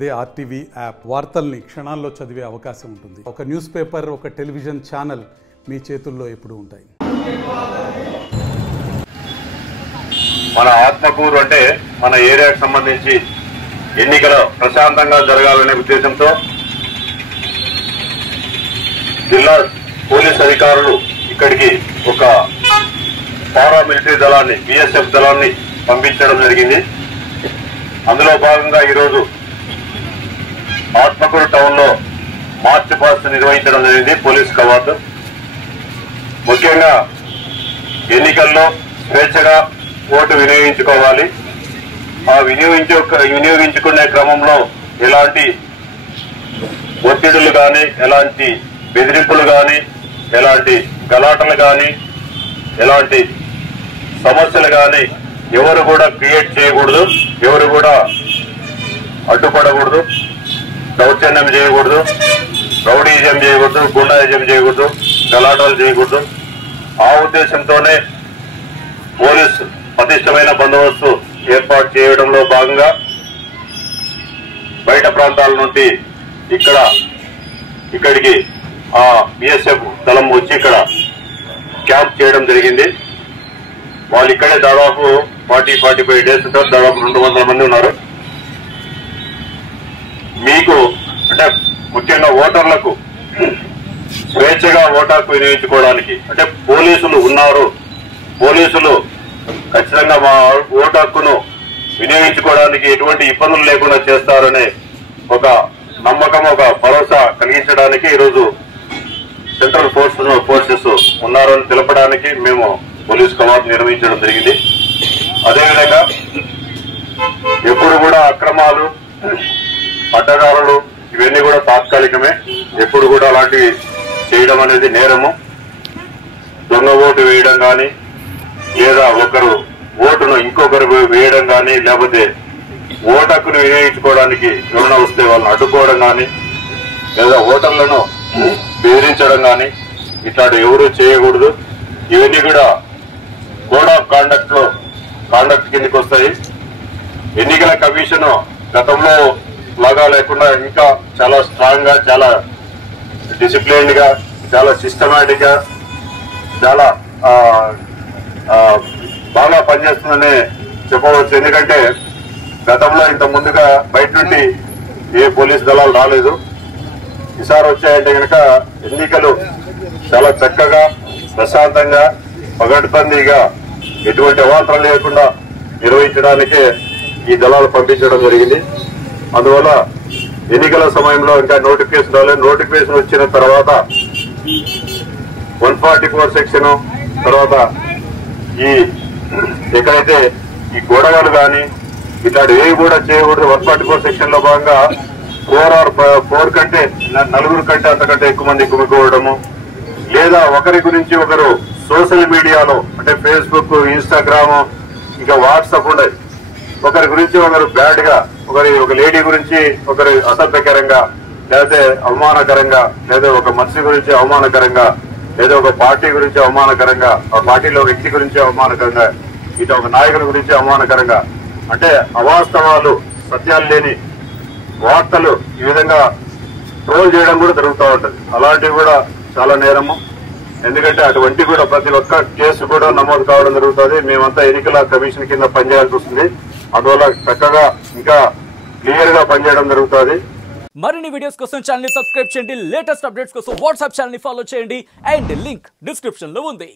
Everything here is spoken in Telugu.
అదే ఆర్టీవీ యాప్ వార్తల్ని క్షణాల్లో చదివే అవకాశం ఉంటుంది. ఒక న్యూస్ పేపర్, ఒక టెలివిజన్ ఛానల్ మీ చేతుల్లో ఎప్పుడూ ఉంటాయి. మన ఆత్మకూరు అంటే మన ఏరియాకు సంబంధించి ఎన్నికలు ప్రశాంతంగా జరగాలనే ఉద్దేశంతో జిల్లా పోలీస్ అధికారులు ఇక్కడికి ఒక పారామిలిటరీ దళాన్ని, బిఎస్ఎఫ్ దళాన్ని పంపించడం జరిగింది. అందులో భాగంగా ఈరోజు ఆత్మకూరు టౌన్ లో మార్చ్ పాస్ట్ నిర్వహించడం జరిగింది. పోలీస్ కవాతు ముఖ్యంగా ఎన్నికల్లో స్వేచ్ఛగా ఓటు వినియోగించుకోవాలి. ఆ వినియోగించుకునే క్రమంలో ఎలాంటి ఒత్తిడులు కానీ, ఎలాంటి బెదిరింపులు కానీ, ఎలాంటి గలాటలు కానీ, ఎలాంటి సమస్యలు కానీ ఎవరు కూడా క్రియేట్ చేయకూడదు, ఎవరు కూడా అడ్డుపడకూడదు, దౌర్జన్యం చేయకూడదు, రౌడీజం చేయకూడదు, గుండాయిజం చేయకూడదు, గలాటాలు చేయకూడదు. ఆ ఉద్దేశంతోనే పోలీసు పటిష్టమైన బందోబస్తు ఏర్పాటు చేయడంలో భాగంగా బయట ప్రాంతాల నుండి ఇక్కడికి ఆ బిఎస్ఎఫ్ దళం వచ్చి ఇక్కడ క్యాంప్ చేయడం జరిగింది. వాళ్ళు ఇక్కడే దాదాపు 40-45 డేస్ ఉంటారు. దాదాపు 200 మంది ఉన్నారు. మీకు అంటే ముఖ్యంగా ఓటర్లకు స్వేచ్ఛగా ఓటు హక్కు వినియోగించుకోవడానికి అంటే పోలీసులు ఉన్నారు, పోలీసులు ఖచ్చితంగా మా ఓటు హక్కును వినియోగించుకోవడానికి ఎటువంటి ఇబ్బందులు లేకుండా చేస్తారనే ఒక నమ్మకం, ఒక భరోసా కలిగించడానికి ఈరోజు సెంట్రల్ ఫోర్సెస్ ఉన్నారని తెలపడానికి మేము పోలీస్ కవాతు నిర్వహించడం జరిగింది. అదేవిధంగా ఎప్పుడు కూడా అక్రమాలు, అడ్డదారులు ఇవన్నీ కూడా తాత్కాలికమే. ఎప్పుడు కూడా అలాంటివి చేయడం అనేది నేరము. దొంగ ఓటు వేయడం కానీ, లేదా ఒకరు ఓటును ఇంకొకరు వేయడం కానీ, లేకపోతే ఓటు హక్కును వినియోగించుకోవడానికి ఎవరైనా వస్తే వాళ్ళని అడ్డుకోవడం కానీ, లేదా ఓటర్లను బెదిరించడం కానీ ఇట్లాంటి ఎవరూ చేయకూడదు. ఇవన్నీ కూడా కోడ్ ఆఫ్ కాండక్ట్ కిందకి వస్తాయి. ఎన్నికల కమిషన్ గతంలో లాగా లేకుండా ఇంకా చాలా స్ట్రాంగ్ గా, చాలా డిసిప్లైన్డ్ గా, చాలా సిస్టమాటిక్ గా, చాలా బాగా పనిచేస్తుందని చెప్పవచ్చు. ఎందుకంటే గతంలో ఇంత ముందుగా బయట నుండి ఏ పోలీస్ దళాలు రాలేదు. ఈసారి వచ్చాయంటే కనుక ఎన్నికలు చాలా చక్కగా, ప్రశాంతంగా, పగడ్బందీగా, ఎటువంటి అవాంతరం లేకుండా నిర్వహించడానికే ఈ దళాలు పంపించడం జరిగింది. అందువల్ల ఎన్నికల సమయంలో ఇంకా నోటిఫికేషన్ రాలేదు. నోటిఫికేషన్ వచ్చిన తర్వాత 144 సెక్షన్ తర్వాత ఈ ఎక్కడైతే ఈ గొడవలు కానీ ఇట్లాంటి ఏవి కూడా చేయకూడదు. 144 సెక్షన్ లో భాగంగా 4 కంటే 4 కంటే అంతకంటే ఎక్కువ మంది గుమికోవడము, లేదా ఒకరి గురించి ఒకరు సోషల్ మీడియాలో అంటే ఫేస్బుక్, ఇన్స్టాగ్రామ్, ఇంకా వాట్సాప్ ఉండే ఒకరి గురించి ఒకరు బ్యాడ్ గా, ఒక లేడీ గురించి ఒకరు అసభ్యకరంగా, లేదా అవమానకరంగా, లేదా ఒక మనిషి గురించి అవమానకరంగా, లేదా ఒక పార్టీ గురించి అవమానకరంగా, ఆ పార్టీలో వ్యక్తి గురించి అవమానకరంగా, ఇటు ఒక నాయకుడి గురించి అవమానకరంగా, అంటే అవాస్తవాలు, సత్యాలు లేని వార్తలు ఈ విధంగా ట్రోల్ చేయడం కూడా జరుగుతూ ఉంటుంది. అలాంటివి కూడా చాలా నేరము. ఎందుకంటే అటువంటి కూడా ప్రతి ఒక్క కేసు కూడా నమోదు కావడం జరుగుతుంది. మేమంతా ఎన్నికల కమిషన్ కింద పనిచేయాల్సి వస్తుంది. అందువల్ల చక్కగా ఇంకా క్లియర్ గా పనిచేయడం జరుగుతుంది. మరిన్ని వీడియోస్ కోసం ఛానల్ ని సబ్స్క్రైబ్ చేయండి. లేటెస్ట్ అప్డేట్స్ కోసం వాట్సాప్ ఛానల్ ని ఫాలో చేయండి. అండ్ లింక్ డిస్క్రిప్షన్ లో ఉంది.